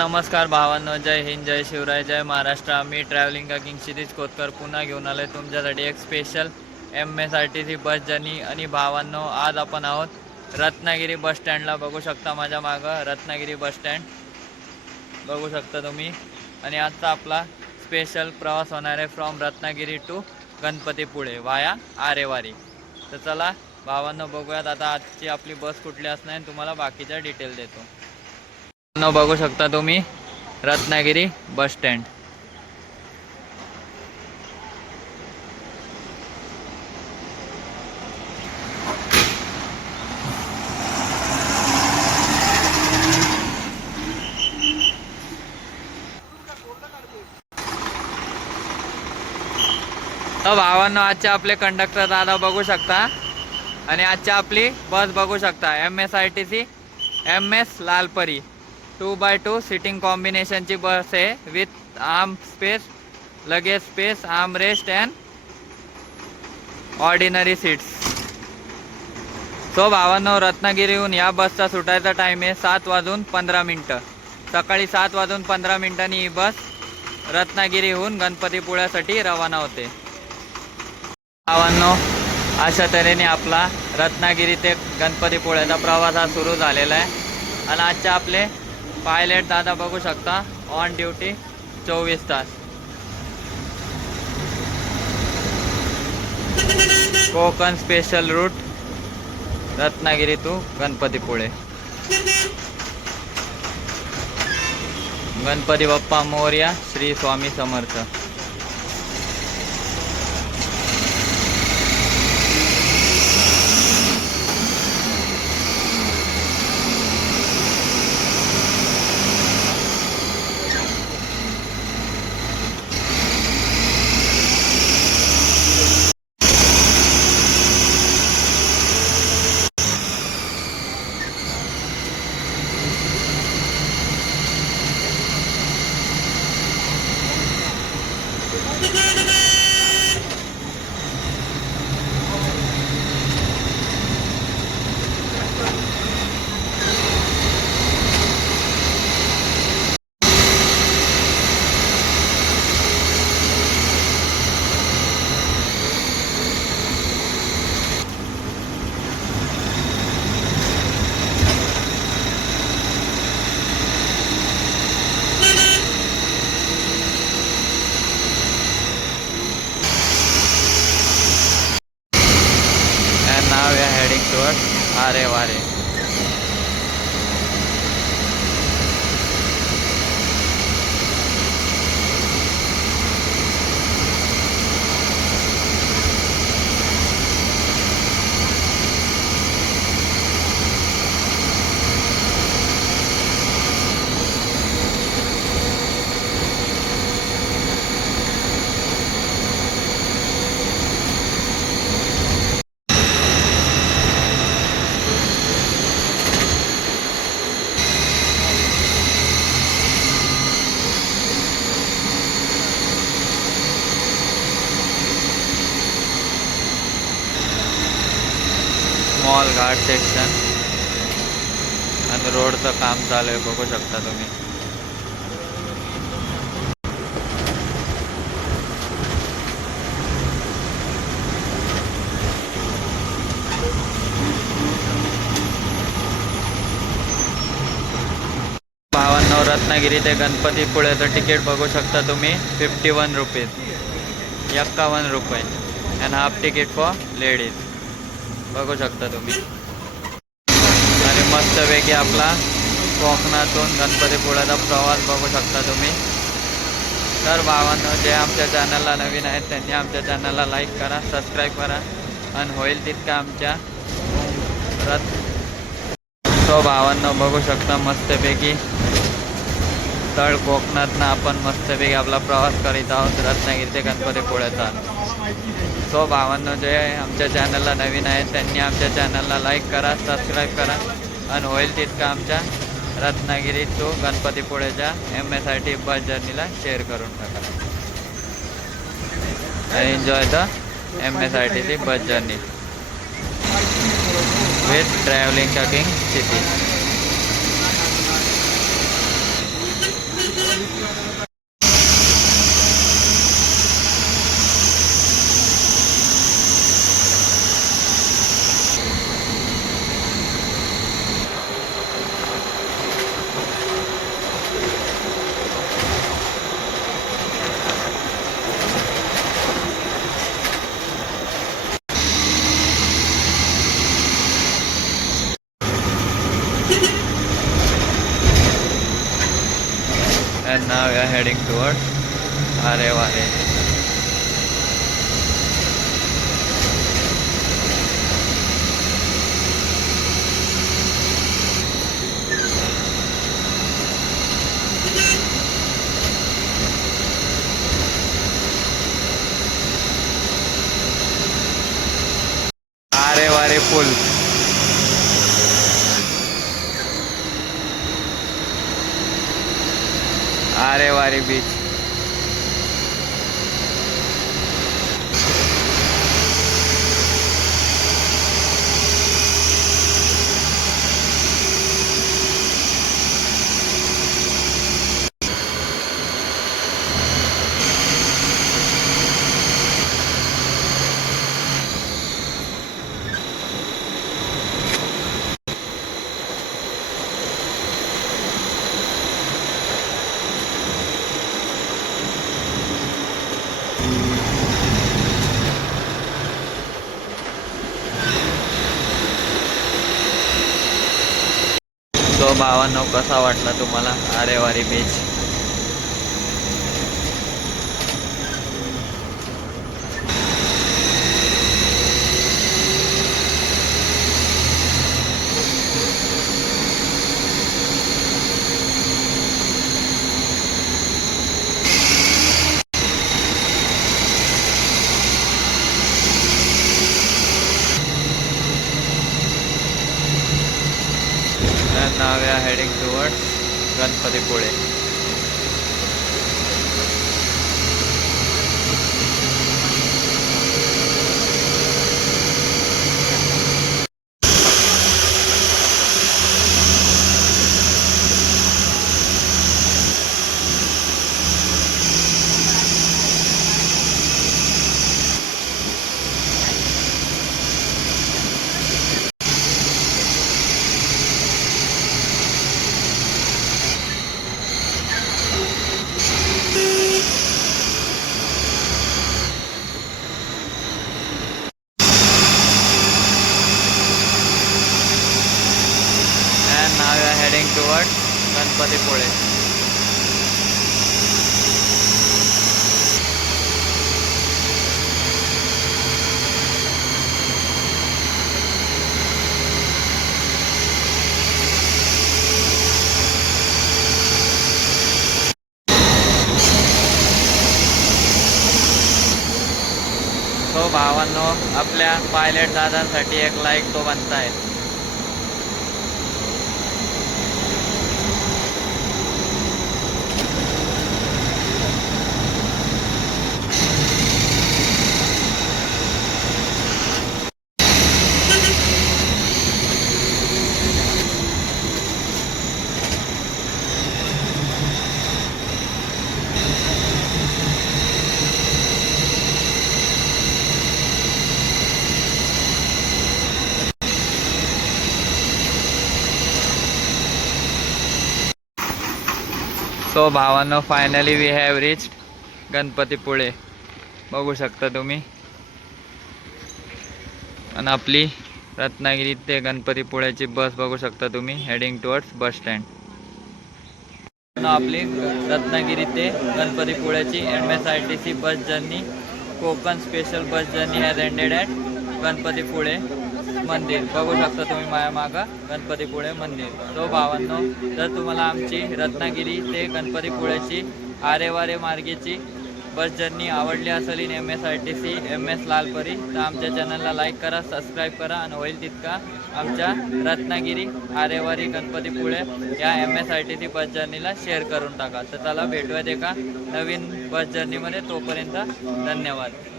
नमस्कार भावांनो, जय हिंद, जय शिवराय, जय महाराष्ट्र. आम्ही ट्रॅव्हलिंग का किंग क्षितिज कोतकर पुन्हा घेऊन आलो आहे तुमच्यासाठी एक स्पेशल MSRTC बस जर्नी. आणि भावांनो, आज आपण आहोत रत्नागिरी बस स्टँडला. बघू शकता माझ्या मागं रत्नागिरी बस स्टँड बघू शकता तुम्ही. आणि आजचा आपला स्पेशल प्रवास होणार आहे फ्रॉम रत्नागिरी टू गणपतीपुळे वाया आरेवारी. तर चला भावांनो, बघूयात आता आजची आपली बस कुठली असणार आणि तुम्हाला बाकीच्या डिटेल देतो. बघू शकता तुम्ही रत्नागिरी बस स्टँड. तर भावांनो, आजचे आपले कंडक्टर दादा बघू शकता. आणि आजची आपली बस बघू शकता MSRTC MS Lalpari 2x2 seating कॉम्बिनेशनची बस आहे with arm space, luggage space, arm rest and ordinary seats. So भावांनो, रत्नागिरीहून या बसचा सुटायचा टाईम आहे 7:15. सकाळी 7:15 ही बस रत्नागिरीहून गणपतीपुळ्यासाठी रवाना होते. भावांनो, अशा तऱ्हेने आपला रत्नागिरी ते गणपतीपुळ्याचा प्रवास हा सुरू झालेला आहे. आणि आजचे आपले पायलट दादा बघू शकता ऑन ड्युटी 24 तास. Konkan special route Ratnagiri to Ganpatipule. Ganpati Bappa Morya, Shri Swami Samarth. Now we are heading towards Arevare. Small ghat section आणि रोडचं काम चालू आहे बघू शकता तुम्ही. भावांनो, रत्नागिरी ते गणपतीपुळ्याचं तिकीट बघू शकता तुम्ही 51 रुपीज, 51 रुपये. And half ticket for ladies बघू शकता तुम्ही. आणि मस्तपैकी आपला कोकणातून गणपतीपुळ्याचा प्रवास बघू शकता तुम्ही. तर भावांनो, जे आमच्या चॅनलला नवीन आहेत त्यांनी आमच्या चॅनलला लाईक करा, सबस्क्राईब करा आणि होईल तितकं आमच्या तो भावांनो बघू शकता मस्तपैकी तळ कोकणातनं आपण मस्तपैकी आपला प्रवास करीत आहोत रत्नागिरी ते गणपतीपुळ्याचा. सो भावांनो, जे आमच्या चॅनलला नवीन आहेत त्यांनी आमच्या चॅनलला लाईक करा, सबस्क्राईब करा आणि होईल तितकं आमच्या रत्नागिरी टू गणपतीपुळ्याच्या MSRT बस जर्नीला शेअर करून टाका. आणि enjoy the MSRTC bus journey with travelling का king Kshitij. And now we are heading towards Arevare. Arevare Pool. Arevare Beach. तो भावांनो, कसा वाटला तुम्हाला Aarewari beach? And now we are heading towards Ganpatipule. And now we are heading towards Ganpatipule. तो भावांनो, आपल्या pilot दादांसाठी एक लाईक तो बनताय. सो भावांनो, finally we have reach Ganpatipule. बघू शकता तुम्ही. आणि आपली रत्नागिरी ते गणपतीपुळ्याची बस बघू शकता तुम्ही, हेडिंग टुवर्ड्स बस स्टँड. आपली रत्नागिरी ते गणपतीपुळ्याची MSRTC bus journey, Konkan special bus journey has ended at Ganpatipule मंदिर. बघू शकता तुम्ही माझ्या मागं गणपतीपुळे मंदिर. तो भावांनो, जर तुम्हाला आमची रत्नागिरी ते गणपतीपुळ्याची आरेवारे मार्गेची बस जर्नी आवडली असेल इन MSRTC MS लालपरी, तर आमच्या चॅनलला लाईक करा, सबस्क्राईब करा आणि होईल तितका आमच्या रत्नागिरी आरेवारी गणपतीपुळे या MSRTC बस जर्नीला शेअर करून टाका. तर चला भेटूयात एका नवीन बस जर्नीमध्ये. तोपर्यंत धन्यवाद.